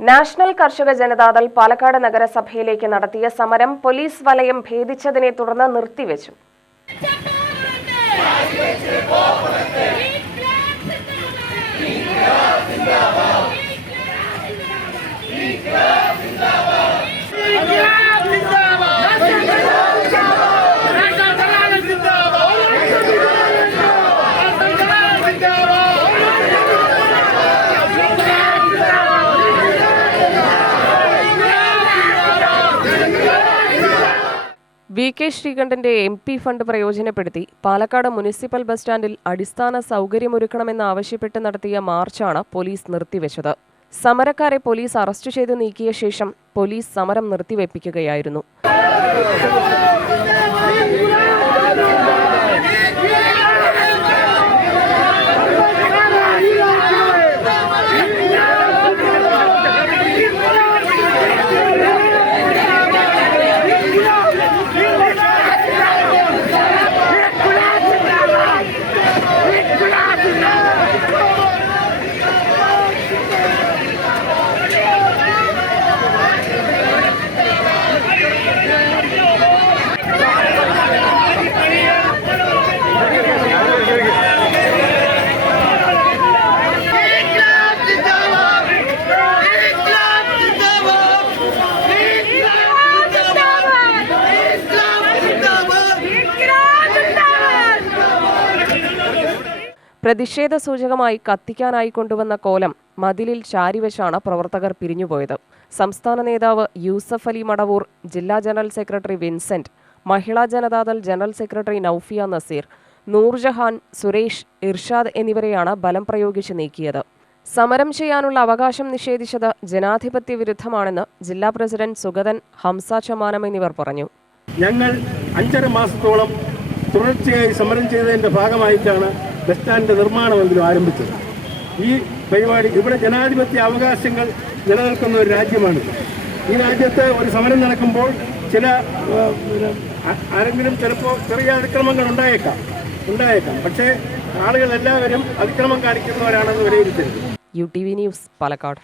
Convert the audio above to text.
National കർഷക ജനതാദൾ പാലക്കാട് നഗരസഭയിലേക്ക് നടത്തിയ സമരം പോലീസ് വലയം ഭേദിച്ചതിനെ തുടർന്ന് നിർത്തിവെച്ചു. വി കെ ശ്രീകണ്ഠന്റെ എം പി ഫണ്ട് പ്രയോജനപ്പെടുത്തി പാലക്കാട് മുനിസിപ്പൽ ബസ് സ്റ്റാൻഡിൽ അടിസ്ഥാന സൗകര്യമൊരുക്കണമെന്നാവശ്യപ്പെട്ട് നടത്തിയ മാർച്ചാണ് പോലീസ് നിർത്തിവെച്ചത്. സമരക്കാരെ പോലീസ് അറസ്റ്റ് ചെയ്ത് നീക്കിയ ശേഷം പോലീസ് സമരം നിർത്തിവെപ്പിക്കുകയായിരുന്നു. പ്രതിഷേധ സൂചകമായി കത്തിക്കാനായി കൊണ്ടുവന്ന കോലം മതിലിൽ ചാരിവെച്ചാണ് പ്രവർത്തകർ പിരിഞ്ഞുപോയത്. സംസ്ഥാന നേതാവ് യൂസഫ് അലി മടവൂർ ജില്ലാ general secretary Vincent Mahila Janata Dal general secretary Naufiya Nazeer Noorjahan Suresh Irshad എന്നിവരെയാണ് ബലം പ്രയോഗിച്ച് നീക്കിയത്. സമരം ചെയ്യാനുള്ള അവകാശം നിഷേധിച്ചത് ജനാധിപത്യ വിരുദ്ധമാണെന്ന് ജില്ലാ പ്രസിഡന്റ് സുഗതൻ ഹംസ ചമാനം എന്നിവർ പറഞ്ഞു. ഞങ്ങൾ അഞ്ചര മാസത്തോളം തുടർച്ചയായി സമരം ചെയ്തതിന്റെ ഭാഗമായിട്ടാണ് ബസ് സ്റ്റാൻഡിന്റെ നിർമ്മാണമെങ്കിലും ആരംഭിച്ചത് ഈ പരിപാടി ഇവിടെ ജനാധിപത്യ അവകാശങ്ങൾ നിലനിൽക്കുന്ന ഒരു രാജ്യമാണ്. ഈ രാജ്യത്ത് ഒരു സമരം നടക്കുമ്പോൾ ചില ആരെങ്കിലും ചിലപ്പോൾ ചെറിയ അതിക്രമങ്ങൾ ഉണ്ടായേക്കാം ഉണ്ടായേക്കാം. പക്ഷേ ആളുകൾ എല്ലാവരും അതിക്രമം കാണിക്കുന്നവരാണെന്ന് വിലയിരുത്തരുത്. U T V news Palakkad.